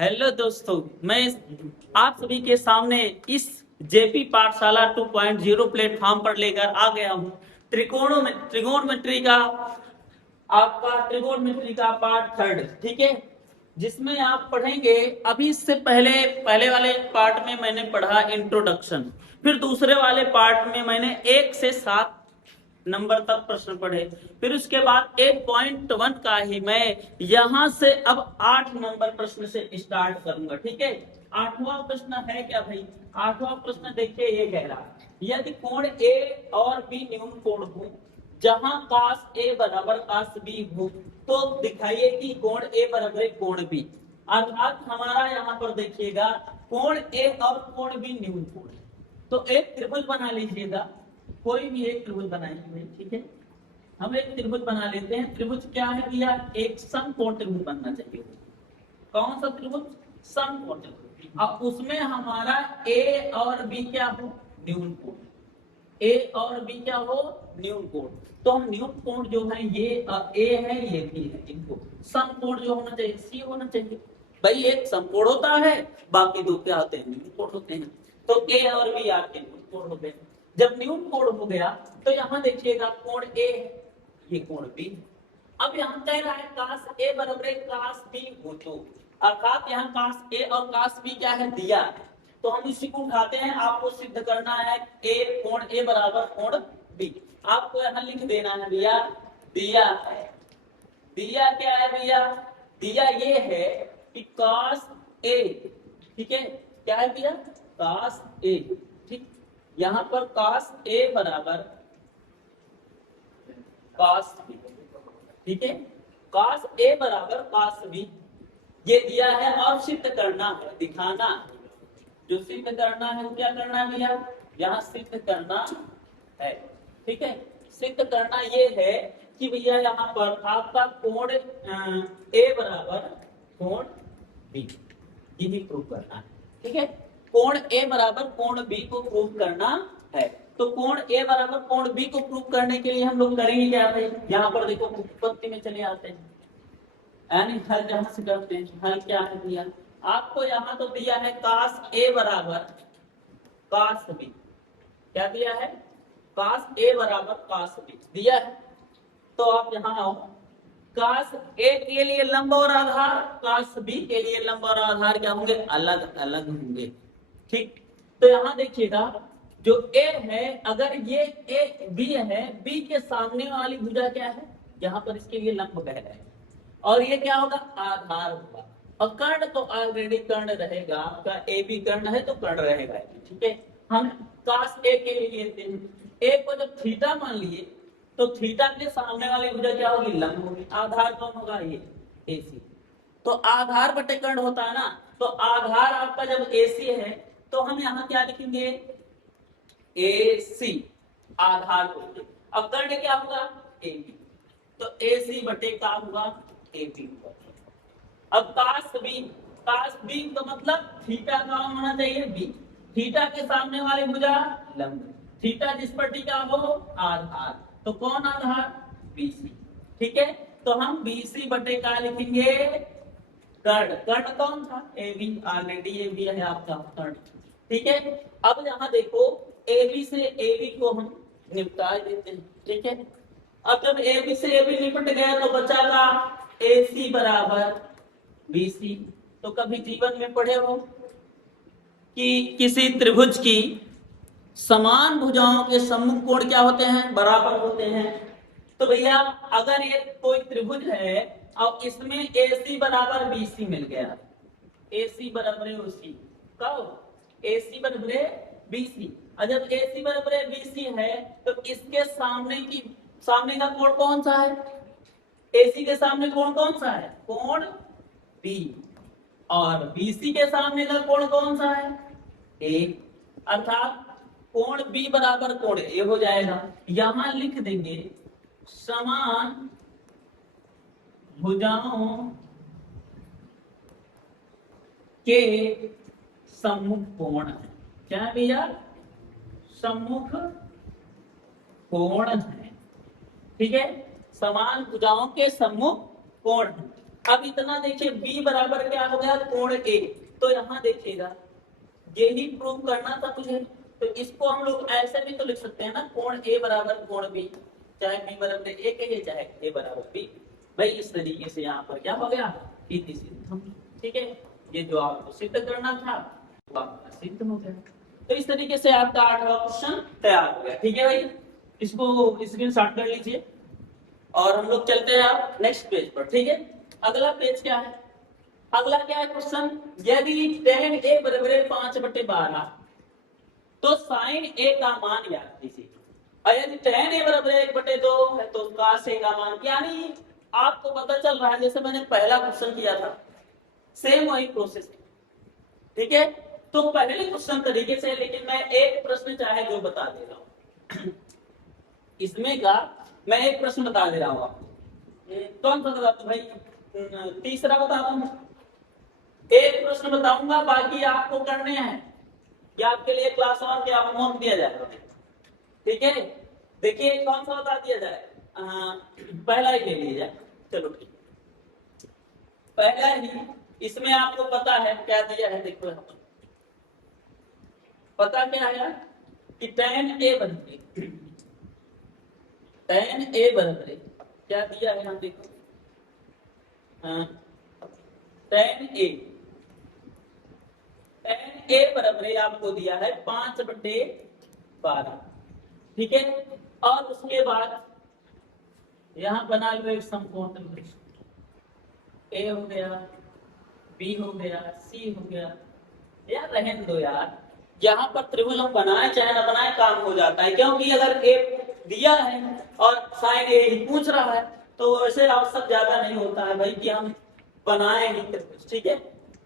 Hello दोस्तों, मैं आप सभी के सामने इस जेपी पाठशाला 2.0 प्लेटफॉर्म पर लेकर आ गया हूँ त्रिकोणमिति का आपका ट्रिगोनोमेट्री का पार्ट थर्ड। ठीक है, जिसमें आप पढ़ेंगे अभी इससे पहले पहले वाले पार्ट में मैंने पढ़ा इंट्रोडक्शन, फिर दूसरे वाले पार्ट में मैंने 1 से 7 नंबर तक प्रश्न पढ़े, फिर उसके बाद 8.1 का ही मैं यहां से अब 8 नंबर प्रश्न से स्टार्ट करूंगा। ठीक है, 8वां प्रश्न है क्या भाई? 8वां प्रश्न देखिए, ये कह रहा यदि कोण ए और बी न्यून कोण हो जहां कास ए बराबर कास बी हो तो दिखाइए कि कोण ए बराबर कोण बी। अर्थात हमारा यहाँ पर देखिएगा कोण ए और कोण बी न्यून कोण है, तो एक त्रिभुज बना लीजिएगा, कोई भी एक त्रिभुज बनाइए। ठीक है, हम एक त्रिभुज बना लेते हैं। त्रिभुज क्या है भैया? एक समकोण त्रिभुज बनना चाहिए। कौन सा त्रिभुज? समकोण त्रिभुज। अब उसमें हमारा ए और बी क्या हो? न्यून कोण। ए और बी क्या हो? न्यून कोण। तो हम न्यून कोण जो है ये ए है, ये बी है, इनको समकोण जो होना चाहिए सी होना चाहिए। भाई एक समकोण होता है, बाकी दो क्या होते हैं? न्यून कोण होते हैं। तो ए और बी आपके न्यून कोण होते हैं। जब न्यून कोण हो गया तो यहाँ देखिएगा कोण ए है, ये कोण बी। अब यहाँ कह रहा है कास ए बराबर कास बी हो, तो अर्थात यहाँ कास ए और कास बी क्या है? दिया है। तो हम इसी को उठाते हैं, आपको सिद्ध करना है ए कोण ए बराबर कोण बी। आपको यहाँ लिख देना है भैया, दिया है। दिया क्या है भैया? दिया ये है कि कास ए, ठीक है, क्या है भैया? कास ए। ठीक, यहाँ पर कास ए बराबर कास बी। ठीक है, कास ए बराबर कास बी ये दिया है और सिद्ध करना है, दिखाना है। जो सिद्ध करना है वो क्या करना है भैया? यहाँ सिद्ध करना है। ठीक है, सिद्ध करना ये है कि भैया यहाँ पर आपका कोण ए बराबर कोण बी, ये प्रूव करना है। ठीक है, कोण ए बराबर कोण बी को प्रूव करना है। तो कोण ए बराबर कोण बी को प्रूव करने के लिए हम लोग करेंगे क्या थे? यहाँ पर देखो उत्पत्ति में चले आते हैं, यानी हल जहां से करते हैं। हल क्या है भैया? आपको यहाँ तो दिया है कास ए बराबर कास बी। क्या दिया है? कास ए बराबर कास बी दिया है। तो आप यहाँ आओ, कास ए के लिए लंब और आधार, कास बी के लिए लंब और आधार क्या होंगे? अलग अलग होंगे। ठीक, तो यहाँ देखिएगा जो ए है, अगर ये ए बी है, बी के सामने वाली भुजा क्या है? यहाँ पर इसके लिए लंब कह रहे हैं, और ये क्या होगा? आधार होगा। और कर्ण तो ऑलरेडी कर्ण रहेगा, आपका ए बी कर्ण है तो कर्ण रहेगा। ठीक है, हम कास ए के लिए लेते हैं। ए को जब थीटा मान लिए तो थीटा के सामने वाली भुजा क्या होगी? लंब होगी। आधार कौन होगा? ये ए सी। तो आधार बटे कर्ण होता है ना, तो आधार आपका जब ए सी है तो हम यहाँ क्या लिखेंगे? ए सी आधार को। अब कर्ण क्या होगा? A B. तो ए सी बटे क्या होगा? ए बी होगा। अब कास बी तो मतलब थीटा का होना चाहिए बी। थीटा के सामने वाली भुजा लंब, थीटा जिस पर टिका हो आधार, तो कौन आधार? बीसी। ठीक है, तो हम बीसी बटे का लिखेंगे? कर्ण। कर्ण कौन था? A B, already A B है आपका कर्ण। ठीक है, अब यहाँ देखो ए बी से ए बी को हम निपटा देते हैं। ठीक है, अब जब ए बी से ए बी निपट गया तो बचा का ए सी बराबर बीसी। तो कभी जीवन में पढ़े हो कि किसी त्रिभुज की समान भुजाओं के सम्मुख कोण क्या होते हैं? बराबर होते हैं। तो भैया अगर ये कोई त्रिभुज है और इसमें AC बराबर BC मिल गया, AC बराबर OC, कब? AC बराबर BC। और जब AC बराबर BC है तो इसके सामने का कोण कौन सा है? AC के सामने कोण कौन सा है? कोण B। और BC के सामने का कोण कौन सा है? A। अर्थात कोण B बराबर कोण A हो जाएगा। यहां लिख देंगे समान भुजाओं के सम्मुख कोण है। क्या है भैया? सम्मुख कोण है। ठीक है, समान भुजाओं के सम्मुख कोण है। अब इतना देखिए b बराबर क्या हो गया कोण a, तो यहाँ देखिएगा यही प्रूव करना था मुझे, तो इसको हम लोग ऐसे भी तो लिख सकते हैं ना, कोण a बराबर कोण b, चाहे b बराबर a कहिए चाहे a बराबर b। भाई इस तरीके से यहाँ पर क्या हो गया इति सिद्धम। ठीक है, ये जो आपको सिद्ध करना था वो आपका सिद्ध हो गया। तो इस तरीके से आपका 8वां क्वेश्चन तैयार हो गया। ठीक है भाई, इसको स्क्रीनशॉट कर लीजिए और हम लोग चलते हैं आप नेक्स्ट पेज पर। ठीक है, अगला पेज क्या है, अगला क्या है क्वेश्चन, यदि tan a बराबर 5/12 तो sin a का मान याद कीजिए, और यदि tan a बराबर 1/2 है तो cos a का मान, यानी आपको पता चल रहा है जैसे मैंने पहला क्वेश्चन किया था सेम वही प्रोसेस। ठीक है, तो पहले क्वेश्चन तरीके से, लेकिन मैं एक प्रश्न चाहे जो बता दे रहा हूं इसमें का मैं एक प्रश्न बता दे रहा हूं आपको। कौन सा बता भाई, तीसरा बता दूं, एक प्रश्न बताऊंगा बाकी आपको करने हैं, या आपके लिए क्लास वन के आप होमवर्क दिया जाएगा। ठीक है, देखिए कौन सा बता दिया जाए, पहला ही ले लीजिए, चलो ठीक, पहला ही, इसमें आपको पता है क्या दिया है, देखो यहाँ पर पता क्या है कि tan a बराबर क्या दिया है, यहाँ देखो tan a बराबर आपको दिया है 5/12। ठीक है, और उसके बाद यहां बना लो एक समकोण त्रिभुज, ए हो गया, बी हो गया, सी हो गया, यार रहने दो यार, यहाँ पर त्रिभुज हम बनाए चाहे ना बनाए काम हो जाता है, क्योंकि अगर ए दिया है और साइन ए ही पूछ रहा है तो वैसे आवश्यक ज्यादा नहीं होता है भाई कि हम बनाए ही त्रिभुज। ठीक है,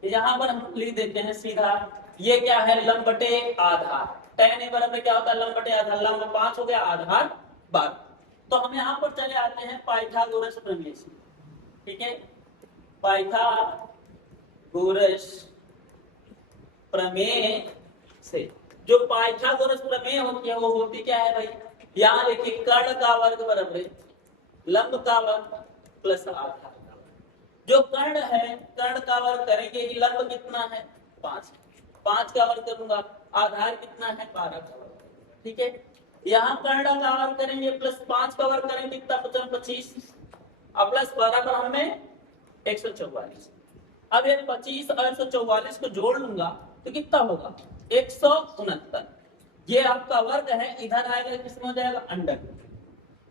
यहाँ पर हम लिख देते हैं सीधा, ये क्या है लंब बटे आधार, tan a बराबर क्या होता है लंब बटे आधार, लंब 5 हो गया आधार 12। तो हम यहाँ पर चले आते हैं पाइथागोरस प्रमेय से। ठीक है, पाइथागोरस प्रमेय से, जो पाइथागोरस प्रमेय होती है वो होती क्या है भाई, यहाँ देखिए कर्ण का वर्ग बराबर लंब का वर्ग प्लस आधार का वर्ग। जो कर्ण है कर्ण का वर्ग करेंगे ही, लंब कितना है 5, 5 का वर्ग करूंगा, आधार कितना है 12 का वर्ग। ठीक है, यहाँ कर्ण का वर्ग करेंगे प्लस 5 का वर्ग करेंगे कितना 25 और प्लस 12 पर हमें 144। अब ये 25 और 144 को जोड़ लूंगा तो कितना होगा 169। ये आपका वर्ग है, इधर आएगा किसमें हो जाएगा अंडर।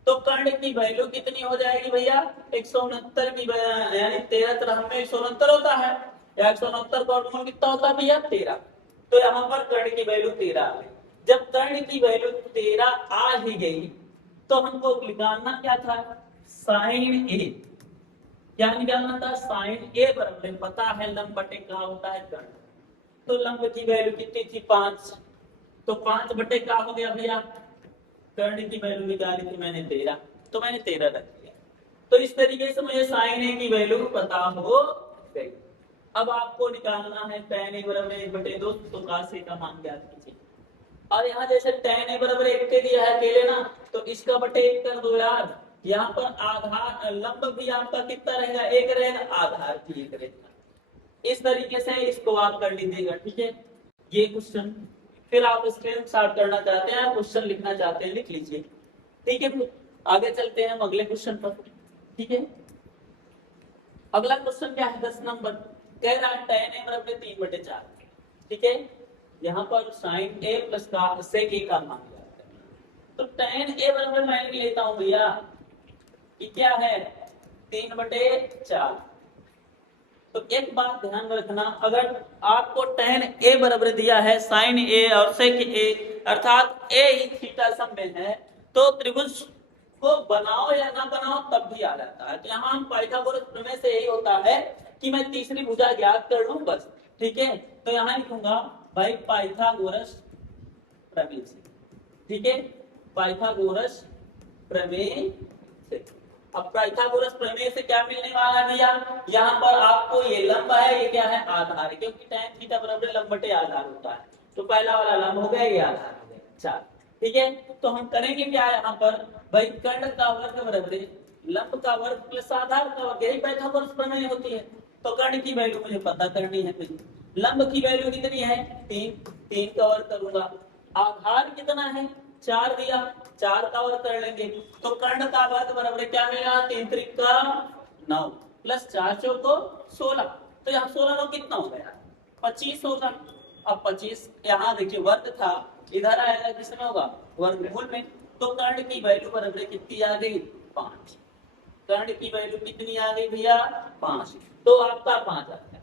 तो कर्ण की वैल्यू कितनी हो जाएगी भैया 169 की, यानी 13 तरह में 169 होता है, या 169 का वर्गमूल कितना होता है भैया 13। तो यहाँ पर कर्ण की वैल्यू 13 आ गई। जब कर्ण की वैल्यू 13 आ ही गई तो हमको निकालना क्या था साइन ए, क्या निकालना था साइन ए बराबर, पता है लंब बटे क्या होता है कर्ण, तो लंब की वैल्यू कितनी थी 5, तो 5 बटे क्या हो गया भैया, कर्ण की वैल्यू निकाली थी मैंने 13, तो मैंने 13 रख दिया। तो इस तरीके से मुझे साइन ए की वैल्यू पता हो गई। अब आपको निकालना है tan a बराबर 1/2, तो cos a का मान ज्ञात कीजिए। और यहाँ जैसे tan a बराबर 1 के दिया है अकेले ना, तो इसका बटे 1 कर दो यार, यहाँ पर आधार लंब भी आपका कितना रहेगा 1 रहेगा, आधार भी 1 रहेगा। इस तरीके से इसको आप कर लीजिएगा। ठीक है, ये क्वेश्चन, फिर आप स्क्रीन शॉट करना चाहते हैं क्वेश्चन लिखना चाहते हैं लिख लीजिए। ठीक है, आगे चलते हैं हम अगले क्वेश्चन पर। ठीक है, अगला क्वेश्चन क्या है 10 नंबर, कह रहा है tan a बराबर 3/4। ठीक है, यहाँ पर sin a plus sec a का मान ज्ञात करना। तो tan a बराबर मैं लेता हूं भैया कि क्या है 3/4। तो एक बात ध्यान में रखना, अगर आपको tan a बराबर दिया है sin a और sec a अर्थात a ही थीटा सम में है, तो त्रिभुज को बनाओ या ना बनाओ तब भी आ जाता है। तो यहाँ हम पाइथागोरस प्रमेय से यही होता है कि मैं तीसरी भुजा ज्ञात कर लूं बस। ठीक है, तो यहाँ लिखूंगा भाई पाइथागोरस प्रमेय से। ठीक है, पाइथागोरस प्रमेय से। अब पाइथागोरस प्रमेय से क्या मिलने वाला है भैया, यहाँ पर आपको ये लंब है, ये क्या है आधार है, क्योंकि tan थीटा बराबर लंब बटे आधार होता है। तो पहला वाला लंब हो गया, ये आधार हो गया 4। ठीक है, तो हम करेंगे क्या यहाँ पर भाई कर्ण का वर्ग बराबर लंब का वर्ग प्लस आधार का वर्ग, यही पाइथागोरस प्रमेय होती है। तो कर्ण की वैल्यू मुझे पता करनी है भाई। लंब की वैल्यू कितनी है 3, 3 का वर्ग करूंगा। आधार कितना है 4 दिया, 4 का वर्ग कर लेंगे। तो कर्ण का वर्ग बराबर क्या मिलेगा 3 त्रिका 9 प्लस 4 चौको 16। तो यहाँ 16 9 कितना हो गया 25 होगा। अब 25 यहाँ देखिए वर्ग था, इधर आएगा किसमें होगा वर्गमूल में। तो कर्ण की वैल्यू बराबर कितनी आ गई 5। कर्ण की वैल्यू कितनी आ गई भैया 5। तो आपका 5 आ गया।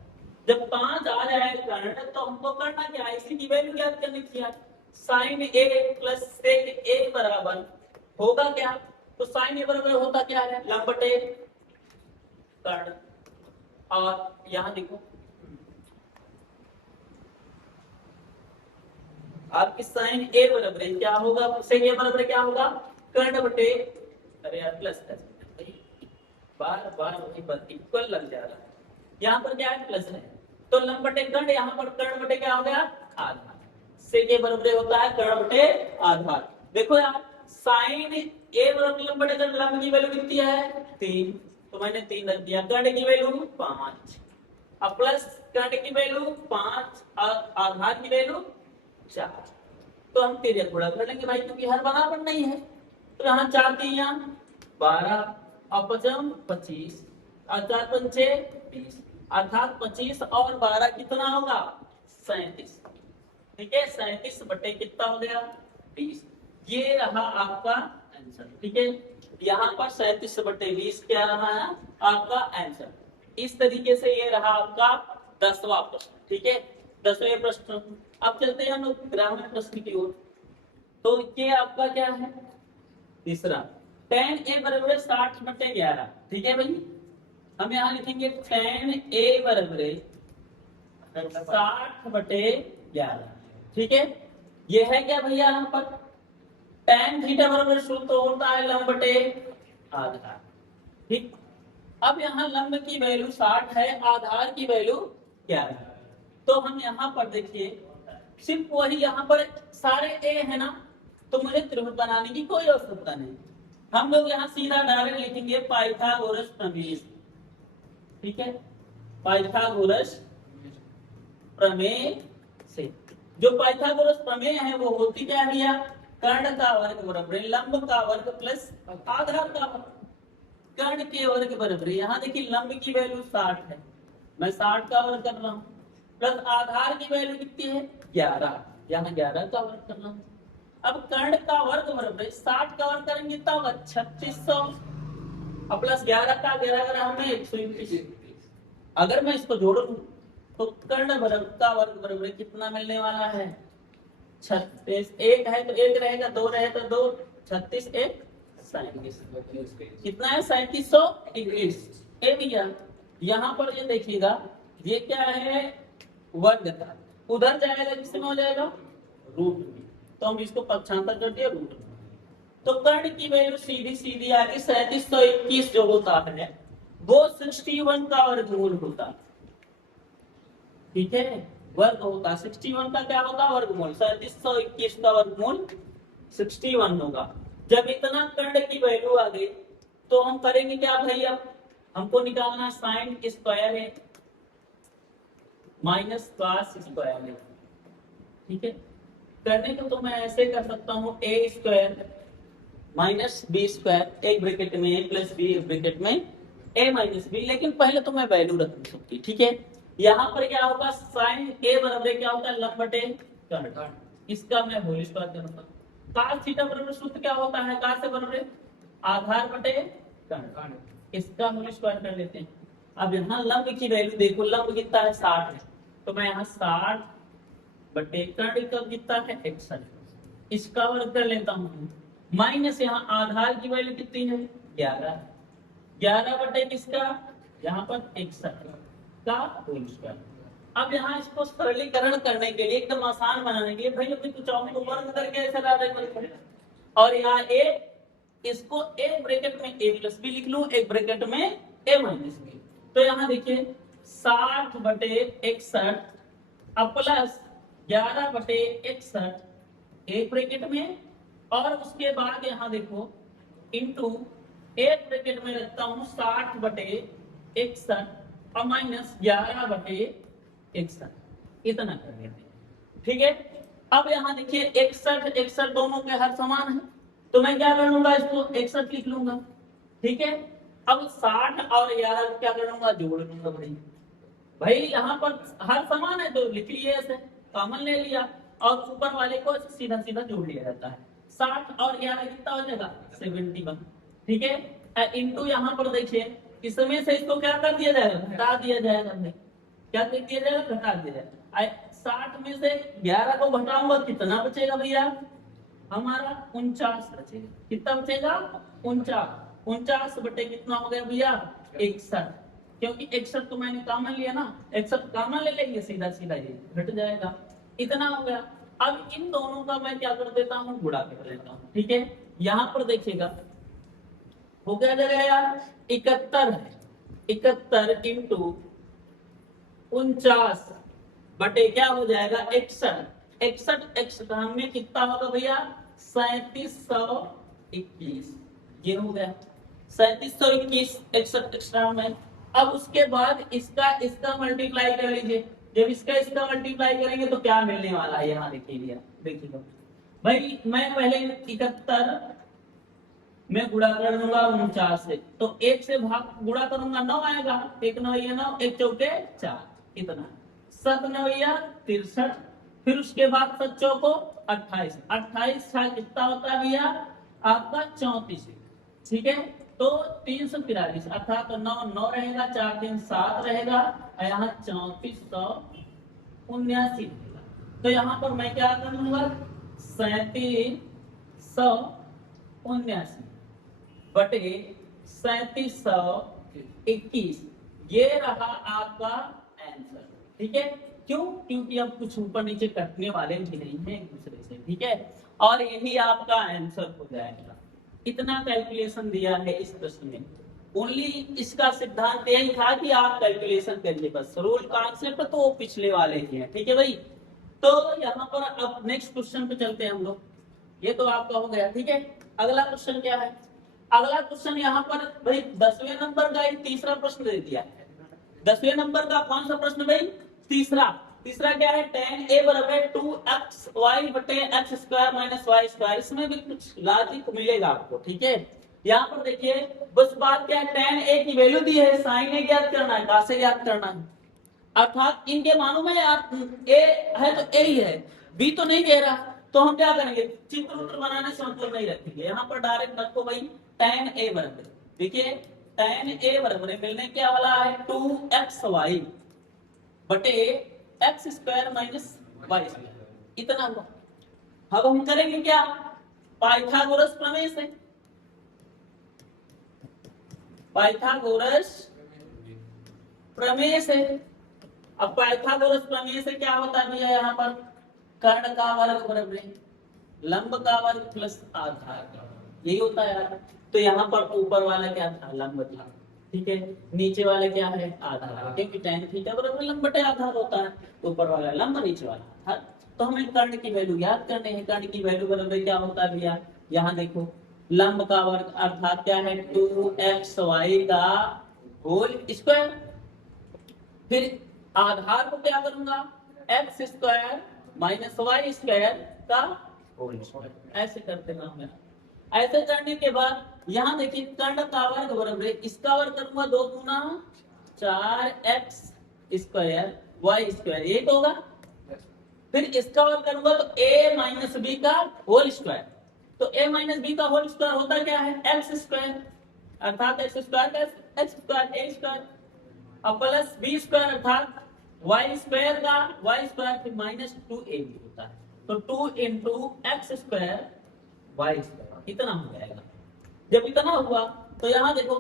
जब 5 आ जाए कर्ण तो हमको करना क्या है, इसी की वैल्यू ज्ञात करनी थी। साइन ए प्लस सेक ए बराबर होगा क्या, तो साइन ए बराबर होता क्या है लंब बटे कर्ण। और यहां देखो आपकी साइन ए बराबर क्या होगा, सेक ए बराबर क्या होगा कर्ण बटे, अरे यार प्लस बार बार वहीं पर इक्वल लग जा रहा है। यहाँ पर क्या है प्लस है, तो लंब बटे कर्ण, यहाँ पर कर्ण बटे क्या हो गया आधार। से के बराबर होता है कर्ण बटे आधार। देखो यार साइन ए बराबर लंब बटे कर्ण, लंब की वैल्यू कितनी है 3, तो मैंने 3 रख दिया। कर्ण की वैल्यू 5 अब प्लस कर्ण की वैल्यू 5 और आधार की वैल्यू 4। तो हम तेज गुणा कर लेंगे भाई, क्योंकि हर बराबर नहीं है। तो यहाँ 4 3 12 अपचम 25 और 4 पंचे 20, अर्थात 25 और 12 कितना होगा 37। ठीक है 37 बटे कितना हो गया 20। ये रहा आपका आंसर। ठीक है यहाँ पर 37 बटे 20 क्या रहा है आपका आंसर। इस तरीके से ये रहा आपका 10वां प्रश्न। ठीक है 10वें प्रश्न। अब चलते हैं हम लोग ग्रामीण प्रश्न की ओर। तो ये आपका क्या है तीसरा, tan a बराबर 60 बटे 11। ठीक है भाई, हम यहाँ लिखेंगे tan a बराबर 60 बटे 11। ठीक है ये है क्या भैया यहाँ पर tan थीटा बराबर सूत्र होता है लंब बटे आधार। ठीक अब यहाँ लंब की वैल्यू 60 है, आधार की वैल्यू 11। तो हम यहाँ पर देखिए सिर्फ वही, यहाँ पर सारे a है ना, तो मुझे त्रिभुज बनाने की कोई आवश्यकता नहीं। हम लोग यहाँ सीधा डायरेक्ट लिखेंगे पाइथागोरस प्रमेय। ठीक है पाइथागोरस प्रमेय से, जो पाइथागोरस प्रमेय है वो होती क्या है भैया कर्ण का वर्ग बराबर लंब का वर्ग प्लस आधार का वर्ग। कर्ण के वर्ग बराबर, यहाँ देखिए लंब की वैल्यू 60 है, मैं 60 का वर्ग कर रहा हूँ, प्लस आधार की वैल्यू कितनी है 11, यहाँ 11 का वर्ग कर रहा हूँ। अब कर्ण का वर्ग बराबर 60 का वर्ग करेंगे तब 3600 और प्लस 11 का 11 हमें 121। अगर मैं इसको जोड़ दूं तो कर्ण का वर्ग बराबर कितना मिलने वाला है 36। एक है तो एक रहेगा, दो रहे तो दो, 36 एक 37 कितना है 3721। ए भैया यहाँ पर ये देखिएगा ये क्या है वर्ग था, उधर जाएगा किसमें हो जाएगा रूट में, तो हम इसको पक्षांतर कर दिया रूट में। तो कर्ण की वैल्यू सीधी सीधी आ गई 3721 जो होता है वो 61 का वर्गमूल होता है। ठीक है वर्ग होता 61 का क्या होगा वर्गमूल, 3721 का वर्गमूल 61 होगा। जब इतना कर्ण की वैल्यू आ गई तो हम करेंगे क्या भाई, अब हमको निकालना साइन स्क्वायर है माइनस कॉस स्क्वायर है। ठीक है करने को तो मैं ऐसे कर सकता हूँ ए स्क्वायर माइनस बी स्क्वायर, एक ब्रैकेट में ए प्लस बी ब्रैकेट में ए माइनस बी, लेकिन पहले तो मैं वैल्यू रख नहीं सकती। ठीक है यहाँ पर क्या होगा साइन ए बराबर क्या होता है लंब बटे कर्ण, इसका मैं होल स्क्वायर करूंगा। cos थीटा बराबर सूत्र क्या होता है cos से बराबर आधार बटे कर्ण, इसका होल स्क्वायर कर लेते हैं। अब यहाँ लंब की वैल्यू देखो, लंब कितना है 60 है, तो मैं यहाँ 60 बटे कर्ण का कितना है 61, इसका वर्ग कर लेता हूँ। माइनस यहाँ आधार की वैल्यू कितनी है 11, 11 बटे किसका यहाँ पर 61 का होल स्क्वायर। अब यहाँ इसको सरलीकरण करने के लिए एकदम आसान बनाने के लिए भाई अपनी कुचाओं को वर्ग करके ऐसे ला देंगे, और यहाँ ए इसको एक ब्रैकेट में ए प्लस बी लिख लूं, एक ब्रैकेट में ए माइनस बी। तो यहाँ देखिए 60 बटे 61 अब प्लस 11 बटे 61 एक ब्रैकेट में, और उसके बाद यहाँ देखो इंटू एक ब्रैकेट में रखता हूँ 60/61 और -11/61, इतना कर लेते हैं। ठीक है, अब यहाँ देखिए 61 दोनों के हर समान है, तो मैं क्या कर लूंगा, इसको 61 लिख लूंगा। ठीक है, अब 60 और 11 को क्या कर लूंगा, जोड़ लूंगा। भाई यहाँ पर हर समान है तो लिख लिए, ऐसे कॉमन ले लिया और ऊपर वाले को सीधा सीधा जोड़ लिया जाता है। 60 और 11 कितना हो जाएगा, 71। ठीक है, इंटू यहाँ पर देखिए इसमें से इसको क्या कर दिया जाएगा, घटा दिया जाएगा। क्या कर दिया जाएगा, घटा दिया जाएगा। 60 में से 11 को घटाऊंगा, कितना बचेगा भैया, हमारा 49 बचेगा। कितना बचेगा, 49। 49 बटे कितना हो गया भैया, 61, क्योंकि 61 तो मैंने कॉमन लिया ना, 61 कॉमन ले लेंगे, सीधा सीधा ये घट जाएगा, इतना हो गया। अब इन दोनों का मैं क्या कर देता हूँ, गुणा कर लेता हूँ। ठीक है, यहाँ पर देखिएगा हो क्या जाएगा यार, 71 है, 71 इंटू 49 बटे क्या हो जाएगा, 61। 61 में कितना होगा भैया, 3721, ये हो गया 3721 61 एक्स्ट्रा में। अब उसके बाद इसका मल्टीप्लाई कर लीजिए, जब इसका मल्टीप्लाई करेंगे तो क्या मिलने वाला है, यहाँ देखिए देखिएगा भाई, मैं पहले 71 में गुणा कर दूंगा 49 से, तो 1 से भाग गुणा करूंगा 9 आएगा, 1 9 ये 9, 1 चौके 4, इतना 7 9 63, फिर उसके बाद 7 चौको 28, 28 कितना होता है भैया आपका 34। ठीक है, तो 343 अर्थात तो 9 9 रहेगा, 4 3 7 रहेगा, यहाँ 3479। तो यहाँ पर मैं क्या करूंगा, 3779 बटे 3721, ये रहा आपका आंसर। ठीक है, क्यों, क्योंकि अब कुछ ऊपर नीचे कटने वाले भी नहीं है एक दूसरे से। ठीक है, और यही आपका आंसर हो जाएगा। इतना कैलकुलेशन दिया है इस प्रश्न में, ओनली इसका सिद्धांत यही था कि आप कैलकुलेशन करिए, बस रूल कॉन्सेप्ट तो पिछले वाले ही है। ठीक है भाई, तो यहाँ पर अब नेक्स्ट क्वेश्चन पे चलते हैं हम लोग। ये तो आपका हो गया। ठीक है, अगला क्वेश्चन क्या है, अगला क्वेश्चन यहाँ पर भाई 10वें नंबर का एक तीसरा प्रश्न दे दिया है। 10वें नंबर का कौन सा प्रश्न भाई, तीसरा क्या है, tan a बराबर 2xy बटे x square minus y square. इसमें भी कुछ लॉजिक मिलेगा आपको। ठीक है, यहाँ पर देखिए बस बात क्या है, tan a की वैल्यू दी है, sin a ज्ञात करना है, कहाँ से ज्ञात करना है, अर्थात इनके मानों में यार a है तो a ही है, b तो नहीं दे रहा, तो हम क्या करेंगे, चित्र उत्र बनाने से मतलब नहीं रखेंगे, यहाँ पर डायरेक्ट रखो भाई tan a बराबर, देखिए tan a बराबर मिलने क्या वाला है 2xy बटे x square minus y square, इतना हुआ। अब हम करेंगे क्या, पाइथागोरस प्रमेय से, पाइथागोरस प्रमेय से। अब पाइथागोरस प्रमेय से क्या होता है भैया, यहाँ पर कर्ण का वर्ग बराबर लंब का वर्ग प्लस आधार का, यही होता है यार। तो यहाँ पर ऊपर वाला क्या था, लंब था। ठीक है, नीचे वाला क्या है, आधार, क्योंकि tan थीटा बराबर लंब बटे आधार होता है, तो ऊपर वाला लंब, नीचे वाला आधार। तो हमें कर्ण की वैल्यू याद करने हैं। कर्ण की वैल्यू बराबर क्या होता है भैया, यहाँ देखो लंब का वर्ग अर्थात क्या है 2xy का होल स्क्वायर, फिर आधार को क्या करूंगा x square minus y square का होल स्क्वायर, ऐसे करते ना हमें। ऐसे करने के बाद यहाँ देखिए कर्ण का वर्ग बराबर इसका वर्ग करूंगा 2 गुना 4x स्क्वायर y स्क्वायर, ये होगा। फिर इसका वर्ग करूंगा तो a माइनस बी का होल स्क्वायर, तो a माइनस बी का होल स्क्वायर होता क्या है x स्क्वायर, अर्थात x स्क्वायर का x स्क्वायर a स्क्वायर, अब प्लस बी स्क्वायर अर्थात y स्क्वायर का y स्क्वायर, फिर माइनस 2ab होता है, तो 2 into x square y square, इतना हो जाएगा। जब इतना हुआ तो यहाँ देखो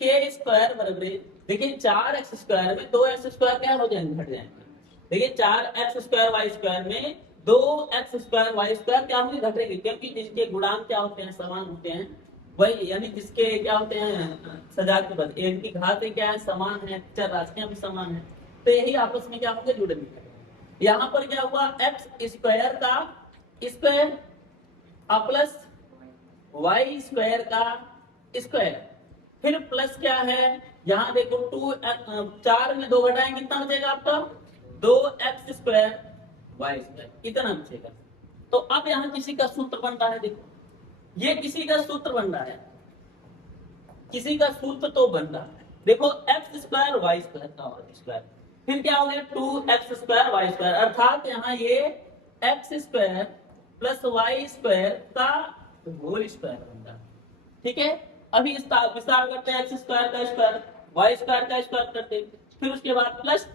k स्क्वायर बराबर, देखिए 4x स्क्वायर में 2x स्क्वायर क्या हो जाएंगे, घट जाएंगे। देखिए 4x स्क्वायर y स्क्वायर में 2x स्क्वायर y स्क्वायर क्या होंगे, घटेंगे, क्योंकि जिसके गुणांक क्या होते हैं, समान होते हैं, वही यानी जिसके क्या होते हैं सजात के बाद इनकी घातें क्या है, समान है, चर राशियां भी समान है, तो यही आपस में क्या होंगे, जुड़ेंगे। यहाँ पर क्या हुआ, एक्स स्क्वायर का स्क्वायर प्लस वाई स्क्वायर का स्क्वायर, फिर प्लस क्या है, यहाँ देखो 4 में 2 घटाएंगे कितना बचेगा आपका, 2x² y², इतना बचेगा। तो अब यहाँ किसी का सूत्र बन रहा है, देखो ये किसी का सूत्र बन रहा है, किसी का सूत्र तो बन रहा है, देखो x² y², फिर क्या हो गया 2x² y², अर्थात यहाँ ये x² प्लस y² का होल स्क्वायर बन रहा है। ठीक है, अभी विस्तार करते हैं, x² का स्क्वायर y² का स्क्वायर करते हैं, फिर उसके बाद प्लस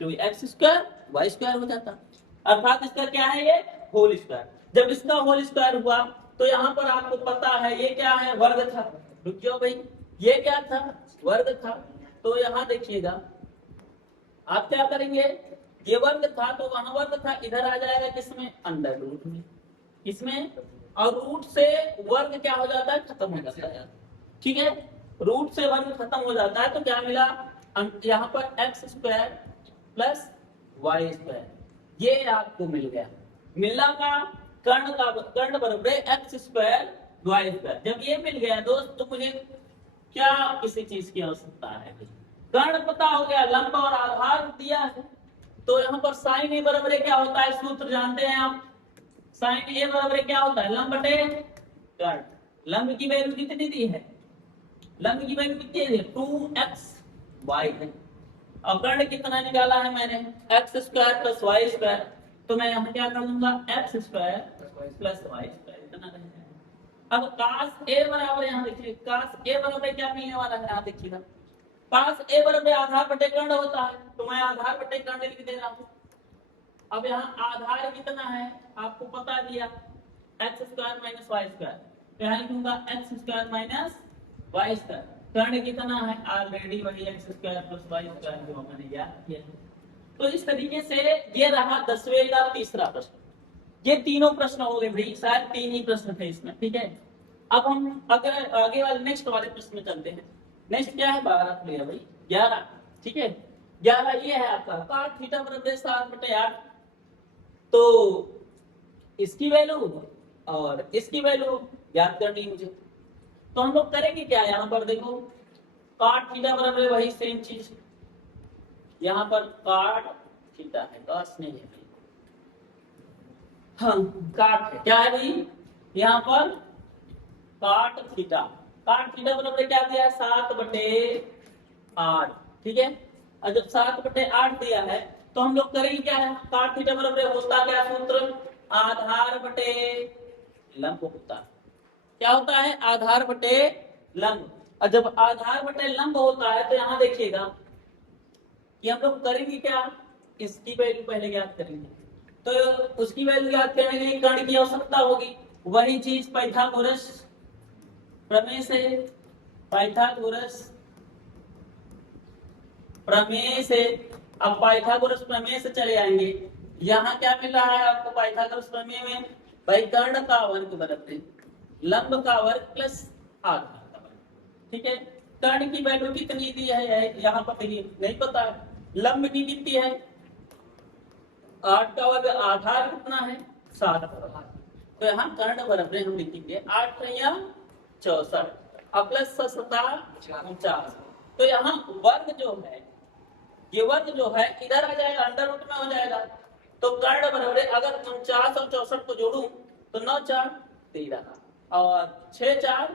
2x² y² हो जाता, अर्थात इसका क्या है ये होल स्क्वायर। जब इसका होल स्क्वायर हुआ तो यहाँ पर आपको पता है ये क्या है, वर्ग था। रुक जाओ भाई, ये क्या था, वर्ग था। तो यहाँ देखिएगा आप क्या करेंगे, ये वर्ग था तो वहां वर्ग था, इधर आ जाएगा किसमें, अंडर रूट में, किसमें, और रूट से वर्ग क्या हो जाता है, खत्म हो जाता है। ठीक है, रूट से वर्ग खत्म हो जाता है, तो क्या मिला यहाँ पर x² प्लस y², ये आपको मिल गया। मिला का कर्ण बराबर x² y²। जब ये मिल गया दोस्त तो मुझे क्या किसी चीज की आवश्यकता है, कर्ण पता हो गया, लंब और आधार दिया है, तो यहाँ पर साइन ए बराबर क्या होता है, सूत्र जानते हैं आप, साइन ए बराबर क्या होता है, लंब बटे कर्ण। लंब की वैल्यू कितनी दी है, लंब की वैल्यू कितनी है, 2xy है, और कर्ण कितना निकाला है मैंने, x² प्लस y², तो मैं यहाँ क्या कर लूंगा, x² प्लस y², इतना रहेगा। अब cos a बराबर, यहाँ देखिए cos a बराबर क्या मिलने वाला है, यहाँ देखिएगा cos a बराबर आधार बटे कर्ण होता है, तो मैं आधार बटे कर्ण लिख दे रहा हूँ। अब यहाँ आधार कितना है आपको पता दिया, x² माइनस y², तो यहाँ लिखूंगा x² माइनस y², कर्ण कितना है, ऑलरेडी वही x² प्लस y² जो मैंने याद किया है। तो इस तरीके से ये रहा 10वें का तीसरा प्रश्न। ये तीनों प्रश्न हो गए भाई, शायद 3 ही प्रश्न थे इसमें। ठीक है, अब हम अगर आगे वाले नेक्स्ट वाले प्रश्न में चलते हैं। नेक्स्ट क्या है, 12 लिया भाई, 11। ठीक है, 11 ये है आपका cos थीटा बराबर 7/8। तो इसकी वैल्यू और इसकी वैल्यू याद करनी है मुझे, तो हम लोग करेंगे क्या, यहाँ पर देखो cot थीटा बराबर वही सेम चीज, यहाँ पर cot थीटा है, cos नहीं है, हाँ cot है, क्या है भाई, यहाँ पर cot थीटा बराबर क्या दिया है, 7/8। ठीक है, और जब 7/8 दिया है तो हम लोग करेंगे क्या है, cot थीटा बराबर होता क्या सूत्र, आधार बटे लंब होता है। क्या होता है, आधार बटे लंब। और जब आधार बटे लंब होता है तो यहाँ देखिएगा कि हम लोग करेंगे क्या, इसकी वैल्यू पहले ज्ञात करेंगे, तो उसकी वैल्यू ज्ञात करने के लिए कर्ण की आवश्यकता होगी, वही चीज पाइथागोरस प्रमेय से, पाइथागोरस प्रमेय से। अब पाइथागोरस प्रमेय से चले आएंगे, यहाँ क्या मिल रहा है आपको पाइथागोरस प्रमेय में, भाई कर्ण का वर्ग बराबर लंब का वर्ग प्लस आधार का वर्ग। ठीक है, कर्ण की वैल्यू कितनी दी है यहाँ पर नहीं पता है, लंब की कितनी है 8 का वर्ग, आधार कितना है 7 का वर्ग, तो यहाँ कर्ण बराबर हम लिखेंगे 8 या 64 और प्लस 49। तो यहाँ वर्ग जो है, ये वर्ग जो है इधर आ जाएगा, अंडर रूट में हो जाएगा, तो कर्ण बराबर अगर 49 और 64 को जोड़ू तो 9 4 13 और 6 4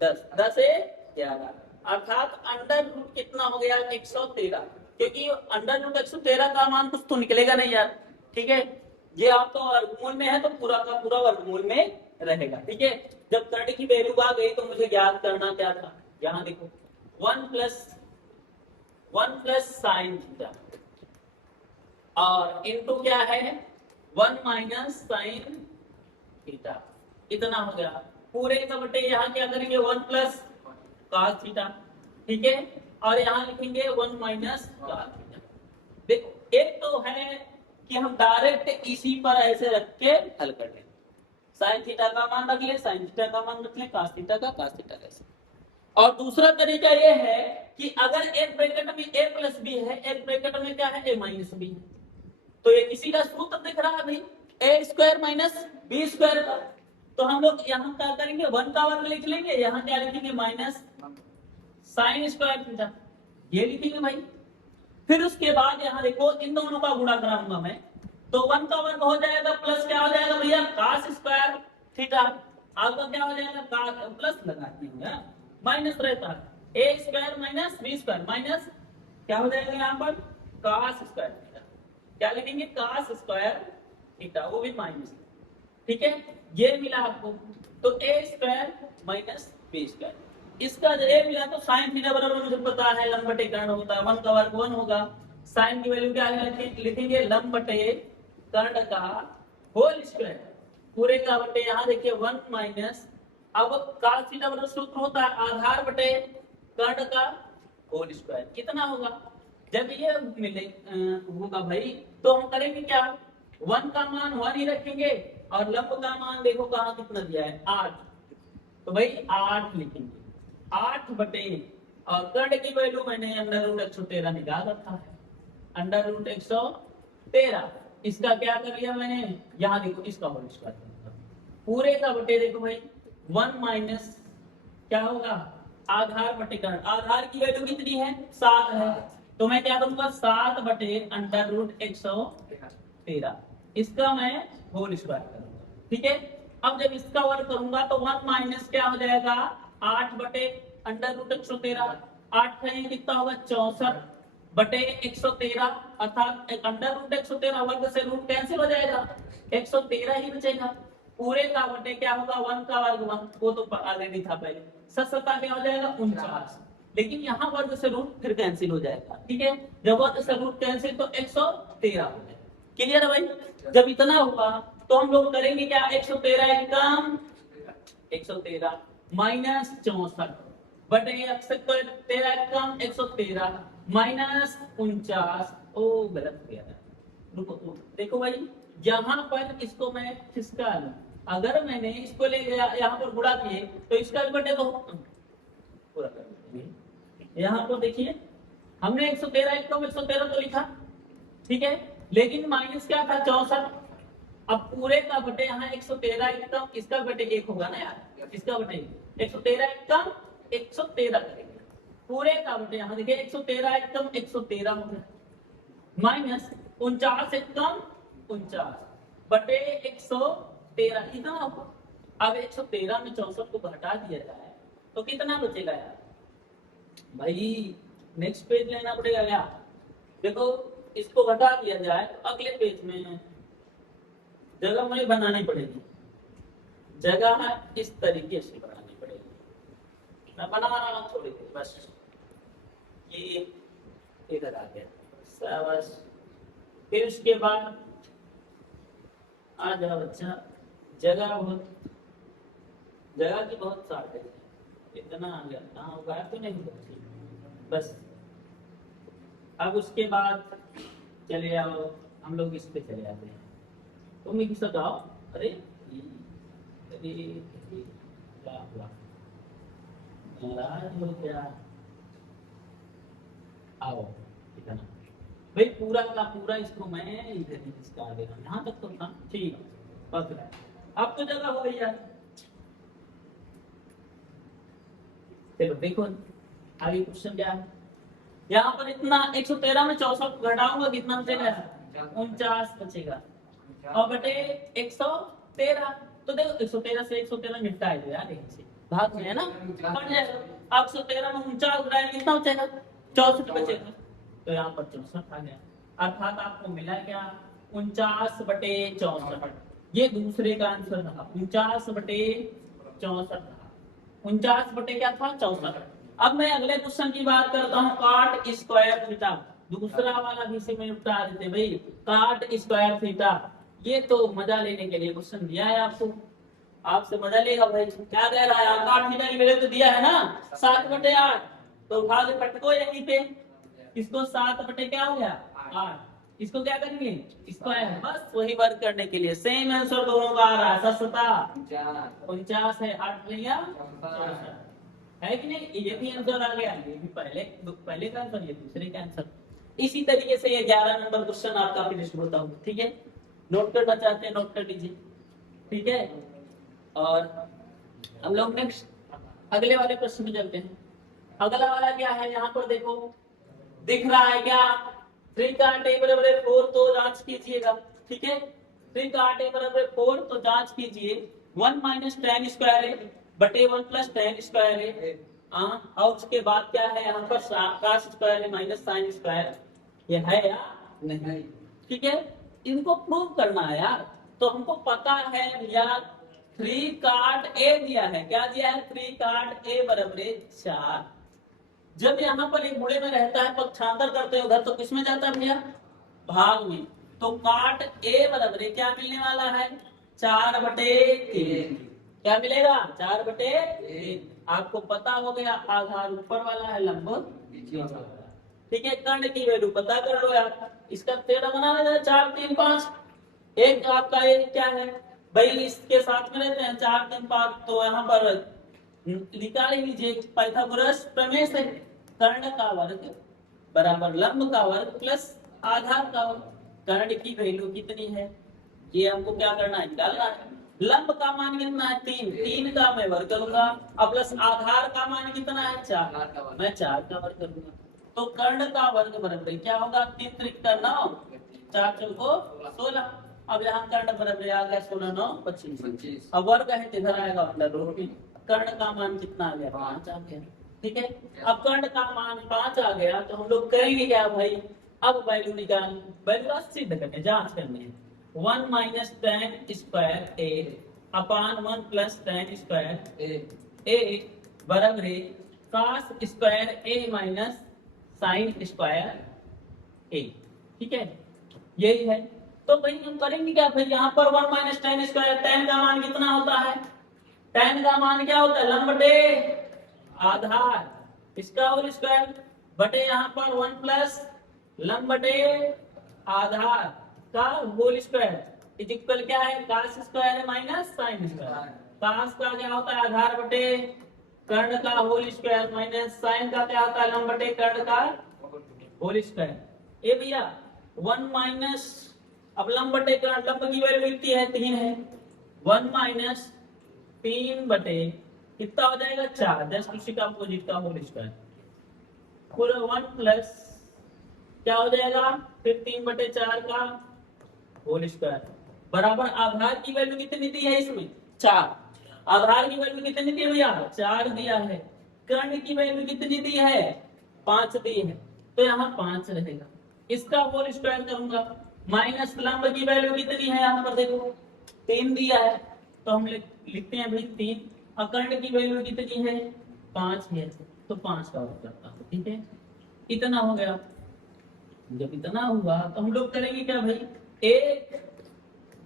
10, 10 11, अर्थात अंडर रूट कितना हो गया 113, क्योंकि अंडर रूट 113 का मान कुछ तो निकलेगा नहीं यार। ठीक है, ये आपका वर्गमूल में है तो पूरा का पूरा वर्गमूल में रहेगा। ठीक है, जब कर्ण की वैल्यू आ गई तो मुझे याद करना क्या था, यहाँ देखो 1 प्लस साइन थीटा और इनटू क्या है 1 माइनस साइन थीटा, इतना हो गया। पूरे का बटे यहाँ क्या करेंगे 1 प्लस cos थीटा। ठीक है, और यहाँ लिखेंगे 1 माइनस cos थीटा। देखो एक तो है कि हम डायरेक्ट इसी पर ऐसे रख के हल कर लें, साइन थीटा का मान रख ले, साइन थीटा का मान रख ले, cos थीटा का cos थीटा कैसे। और दूसरा तरीका ये है कि अगर एक ब्रैकेट में a प्लस बी है, एक ब्रैकेट में क्या है a माइनस बी, तो ये किसी का सूत्र दिख रहा है भाई a square minus B square का, तो हम लोग यहाँ क्या करेंगे 1 का वर्ग लिख लेंगे, यहाँ क्या लिखेंगे माइनस साइन स्क्वायर थीटा, ये लिखेंगे भाई। फिर उसके बाद यहाँ देखो इन दोनों का गुणा कराऊंगा मैं, तो 1 का वर्ग हो जाएगा प्लस क्या हो जाएगा भैया cos स्क्वायर थीटा, आपका क्या हो जाएगा प्लस लगाती हूँ माइनस रहता है A square minus B square minus क्या हो जाएगा यहाँ पर cos स्क्वायर थीटा, क्या लिखेंगे cos स्क्वायर थीटा, वो भी माइनस, ठीक है। ये मिला आपको, तो ए स्क्वायर माइनस बी स्क्वायर, इसका जब ए मिला तो साइन थीटा बराबर मुझे पता है लंब बटे कर्ण होता है, 1 का वर्ग 1 होगा, साइन की वैल्यू क्या है लिखेंगे लंब बटे कर्ण का होल स्क्वायर, पूरे का बटे यहाँ देखिए 1 माइनस, अब cos थीटा बराबर सूत्र होता है आधार बटे कर्ण का होल स्क्वायर, कितना होगा, जब ये मिले होगा भाई तो हम करेंगे क्या 1 का मान 1 ही रखेंगे और लंब का मान देखो कहाँ कितना दिया है 8, तो भाई 8 लिखेंगे 8 बटे और कर्ण की वैल्यू मैंने अंडर रूट 113 निकाल रखा है, अंडर रूट 113, इसका क्या कर लिया मैंने यहाँ देखो इसका होल स्क्वायर पूरे का बटे देखो भाई 1 माइनस क्या होगा आधार बटे कर्ण, आधार की वैल्यू कितनी है 7 है, तो मैं क्या करूंगा 7 बटे अंडर रूट 113, इसका मैं होल स्क्वायर करूंगा, ठीक है। अब जब इसका वर्ग करूंगा तो 1 माइनस क्या हो जाएगा 8 बटे अंडर रूट 113, 8 का ये कितना होगा 64 बटे 113, अर्थात अंडर रूट 113 वर्ग से रूट कैंसिल हो जाएगा 113 ही बचेगा, पूरे का बटे क्या होगा 1 का वर्ग 1, वो तो ऑलरेडी था पहले, 7 क्या हो जाएगा 49, लेकिन यहाँ वर्ग से रूट फिर कैंसिल हो जाएगा, ठीक है। जब वर्ग से रूट कैंसिल तो 113 हो जाएगा, क्लियर है भाई। जब इतना हुआ तो हम लोग करेंगे क्या 113 कम 113 माइनस 64 बटे 113 कम 113 माइनस 49, ओ गलत किया था, रुको देखो भाई यहाँ पर इसको मैं खिसका लूं, अगर मैंने इसको ले गया यहाँ पर गुणा किए तो इसका भी बटे दो पूरा कर, यहाँ पर देखिए हमने 113 कम 113 तो लिखा, ठीक है, लेकिन माइनस क्या था 64, अब पूरे का बटे यहाँ 113 एकदम इसका बटे 1 होगा ना यार, इसका बटे 113 एकदम 113 करेंगे, पूरे का बटे यहाँ देखिए 113 एकदम 113 हो गया, माइनस 49 एकदम 49 बटे 113 इतना होगा। अब 113 में 64 को घटा दिया जाए तो कितना बचेगा यार भाई, नेक्स्ट पेज लेना पड़ेगा यार, देखो इसको घटा दिया जाए तो अगले पेज में जगह मुझे बनानी पड़ेगी, जगह है इस तरीके से बनानी पड़ेगी, मैं बना रहा हूँ थोड़ी देर बस, ये इधर आ गया बस, फिर उसके बाद आ जाओ बच्चा, जगह की बहुत शॉर्टेज है, इतना आ गया कहाँ होगा तो नहीं बच्ची बस। अब उसके बाद चले आओ हम लोग इस पे चले आते हैं, तुम एक बताओ, अरे क्या हुआ नाराज हो क्या, आओ इतना भाई पूरा का पूरा इसको मैं इधर इसका दे रहा हूँ, यहाँ तक तो था ठीक बस रहा है, अब तो जगह हो गई यार। चलो देखो आगे क्वेश्चन क्या है, यहाँ पर इतना 113 में 64 घटाऊंगा कितना बचेगा 49 बचेगा और बटे 113, तो देखो 113 से 113 निपटा है यार, यहीं से भाग में है ना कट जाएगा, अब 113 में 49 घटाएंगे कितना बचेगा 64 बचेगा, तो यहाँ पर 64 आ गया, अर्थात आपको मिला क्या 49 बटे 64, ये दूसरे का आंसर था 49 बटे 64, 49 बटे क्या था 64। अब मैं अगले क्वेश्चन की बात करता हूँ, काट स्क्वायर थीटा, दूसरा वाला भी से मैं निपटा देते भाई, काट स्क्वायर थीटा, ये तो मजा लेने के लिए क्वेश्चन दिया है आपको, आपसे मजा लेगा भाई, क्या कह रहा है काट थीटा की वैल्यू तो दिया है ना 7 बटे 8, तो उठा के पटको यहीं पे, इसको 7 बटे क्या हो गया 8, इसको क्या करेंगे स्क्वायर, बस वही वर्क करने के लिए सेम आंसर दोनों का आ रहा है, 49 है 8 लिया है कि नहीं, ये भी आंसर आ गया, ये भी पहले का आंसर, ये दूसरे का आंसर, इसी तरीके से ये 11 नंबर क्वेश्चन आपका फिनिश होता होगा, ठीक है। नोट करना चाहते हैं नोट कर लीजिए, ठीक है। और हम लोग नेक्स्ट अगले वाले प्रश्न में चलते हैं, अगला वाला क्या है, यहाँ पर देखो दिख रहा है क्या, 3 का 8 बराबर 4, तो जांच कीजिएगा। ठीक है, 3 का 8 बराबर 4, तो जांच कीजिए। 1 माइनस टेन स्क्वायर है बटे 1 प्लस टेन स्क्वायर है। और उसके बाद क्या है, यहाँ पर कास स्क्वायर है माइनस साइन स्क्वायर, ये है या नहीं। ठीक है, इनको प्रूव करना है यार। तो हमको पता है यार 3 काट ए दिया है, क्या दिया है, 3 काट ए बराबर 4। जब यहाँ पर एक मुड़े में रहता है पक्षांतर करते हैं उधर, तो किसमें जाता है भैया, भाग में। तो काट ए बराबर क्या मिलने वाला है, 4/3। क्या मिलेगा, 4/3। आपको पता हो गया आधार ऊपर वाला है, लंब नीचे वाला है। ठीक है, कर्ण की वैल्यू पता कर लो यार। इसका टेढ़ा बना लेना 4 3 5। एक आपका एक क्या है भाई, इसके साथ में रहते हैं 4 3 5, तो यहाँ पर निकाल लीजिए पाइथागोरस प्रमेय से। कर्ण का वर्ग बराबर लंब का वर्ग प्लस आधार का वर्ग। कर्ण की वैल्यू कितनी है, ये हमको क्या करना है, निकालना है। लंब का मान कितना है, 3, 3 का मैं वर्ग करूंगा, और प्लस आधार का मान कितना है, 4, मैं 4 का वर्ग करूंगा। तो कर्ण का वर्ग बराबर क्या होगा, 3 त्रिक का 9, 4 चौको 16। अब यहाँ कर्ण बराबर आ गया 16 9 25। अब वर्ग है तो इधर आएगा अंदर रूट में। कर्ण का मान कितना आ गया, 5 आ गया। ठीक है, अब कर्ण का मान 5 आ गया, तो हम लोग करेंगे क्या भाई, अब वैल्यू निकाल, वैल्यू सिद्ध करने, जांच करनी है। 1 माइनस टेन स्क्वायर ए अपान 1 प्लस टेन स्क्वायर ए बराबर है कास स्क्वायर ए माइनस साइन स्क्वायर ए। ठीक है, यही है। तो भाई हम करेंगे क्या भाई, यहाँ पर 1 माइनस टेन स्क्वायर, टेन का मान कितना होता है, टेन का मान क्या होता है, लंब बटे आधार, इसका होल स्क्वायर बटे यहाँ पर 1 प्लस लंब बटे आधार का होल स्क्वायर इज इक्वल क्या है, कास स्क्वायर है माइनस साइन स्क्वायर। कास का क्या होता है, आधार बटे कर्ण का होल स्क्वायर माइनस साइन का क्या होता है, लंब बटे कर्ण का होल स्क्वायर। ए भैया 1 माइनस, अब लंब बटे कर्ण, लंब की वैल्यू कितनी है, 3 है। 1 माइनस 3 बटे कितना हो जाएगा, 4, जस्ट उसी का अपोजिट का होल स्क्वायर पूरा 1 प्लस क्या हो जाएगा, फिर 3/4 का होल स्क्वायर बराबर आधार की वैल्यू कितनी दी है इसमें, 4। आधार की वैल्यू कितनी दी है भैया, 4 दिया है। कर्ण की वैल्यू कितनी दी है, 5 दी है, तो यहाँ 5 रहेगा। इसका होल स्क्वायर करूंगा, माइनस लंब की वैल्यू कितनी है, यहाँ पर देखो 3 दिया है, तो हम लिखते हैं भाई 3, और कर्ण की वैल्यू कितनी है, 5 है, तो 5 का वर्ग करता हूँ। ठीक है, इतना हो गया। जब इतना हुआ तो हम लोग करेंगे क्या भाई, 1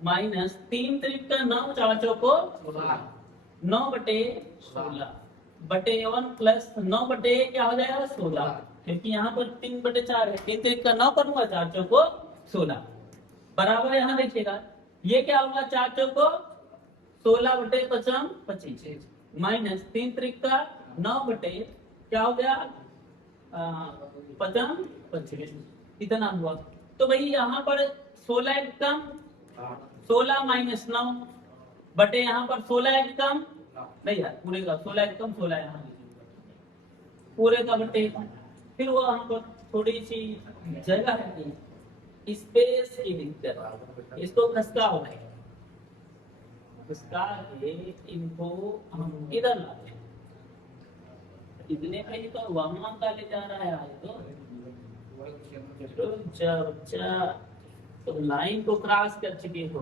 माइनस 3 त्रिक का 9, 4 चौको 9/16 बटे 1 प्लस 9 क्या हो जाएगा 16, क्योंकि यहाँ पर 3/4 है, 3 त्रिक का 9 करूंगा, 4 चौको 16 बराबर, यहाँ देखिएगा ये क्या होगा, 4 चौको 16/5 25 माइनस 3 त्रिक का 9 क्या हो गया 5 25, इतना हुआ। तो भाई यहाँ पर 16 एक कम 16 माइनस 9 बटे यहाँ पर 16 एक कम नहीं यार, पूरे का 16 एक कम 16 यहाँ पूरे का बटे, फिर वो यहाँ पर थोड़ी सी जगह है, स्पेस की दिक्कत, इसको खसका हो गया, खसका के इनको हम इधर लाते हैं। इतने पे ही तो वहां का ले जा रहा है आज तो लाइन को क्रॉस कर चुके हो,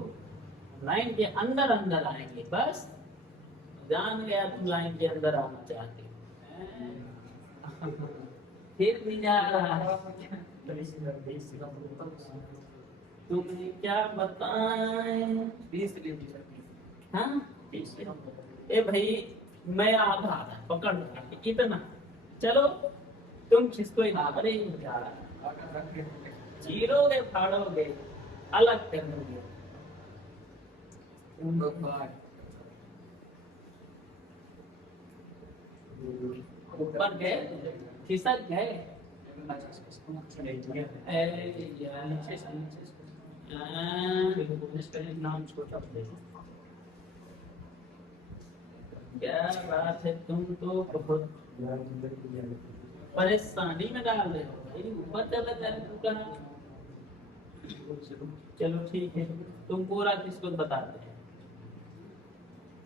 लाइन के अंदर अंदर आएंगे, बस जान गया तुम लाइन के अंदर आना चाहते फिर भी जा रहा है। तुम्हें क्या बताएं, हाँ ए भाई मैं आधा पकड़ इतना, चलो तुम किसको ही ना, अरे चीरोगे फाड़ोगे अलग करोगे, ऊपर गए खिसक गए, नाम छोटा, क्या बात है, तुम तो बहुत परेशानी में डाल रहे हो भाई, ऊपर चला जाए पूरा। चलो ठीक है, तुम पूरा किसको बताते हैं?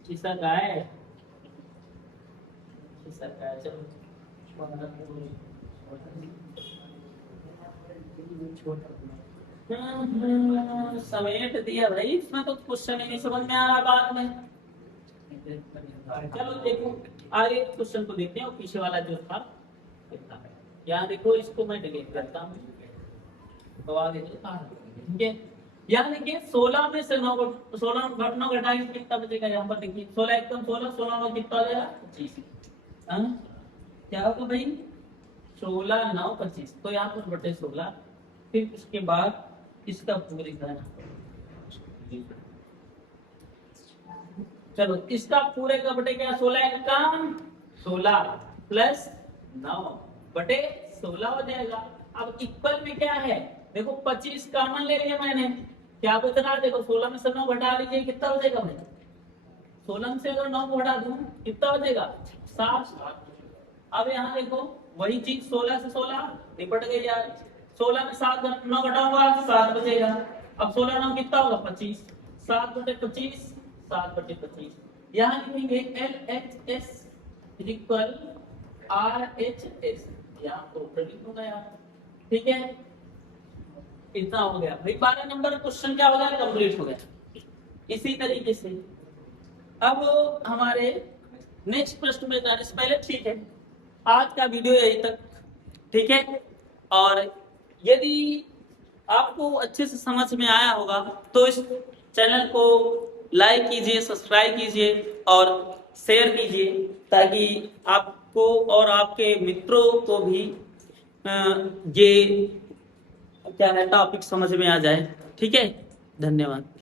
किसा गाय, किसा गाय। चलो समेट दिया भाई, इसमें तो क्वेश्चन ही नहीं समझ में आ रहा बाद में। चलो देखो आगे क्वेश्चन को देखते हैं, और पीछे वाला जो था यहाँ देखो, इसको मैं डिलीट करता हूँ तो आगे ठीक है। यहाँ देखिए 16 में से 9 घटाएंगे कितना बचेगा? यहाँ पर देखिए 16 एकदम 16, 16 में कितना हो जाएगा? 25। क्या होगा भाई? 16 9 25, तो यहाँ पर बटे 16, फिर उसके बाद इसका पूरी करना। चलो इसका पूरे का बटे क्या? 16 का 16 प्लस 9 बटे 16 हो जाएगा। अब इक्वल में क्या है? देखो 25 कॉमन ले लिया मैंने, क्या बच रहा है? देखो 16 में से 9 घटा लीजिए, कितना बचेगा भाई? 16 से अगर 9 घटा दूं कितना बचेगा? 7। अब यहाँ देखो वही चीज 16 से 16 निपट गई यार। 16 में 7 9 घटाऊंगा 7 बचेगा। अब 16 9 कितना होगा? 25। 7 बटे 25, 7 बटे 25। यहाँ लिखेंगे LHS इक्वल RHS, यहाँ टोटल लिखूंगा यार। ठीक है, इतना हो गया भाई। 12 नंबर क्वेश्चन क्या हो गया? कंप्लीट हो गया। इसी तरीके से अब हमारे नेक्स्ट प्रश्न में जाने से पहले, ठीक है, आज का वीडियो यही तक, ठीक है। और यदि आपको अच्छे से समझ में आया होगा तो इस चैनल को लाइक कीजिए, सब्सक्राइब कीजिए और शेयर कीजिए, ताकि आपको और आपके मित्रों को भी ये क्या है टॉपिक समझ में आ जाए। ठीक है, धन्यवाद।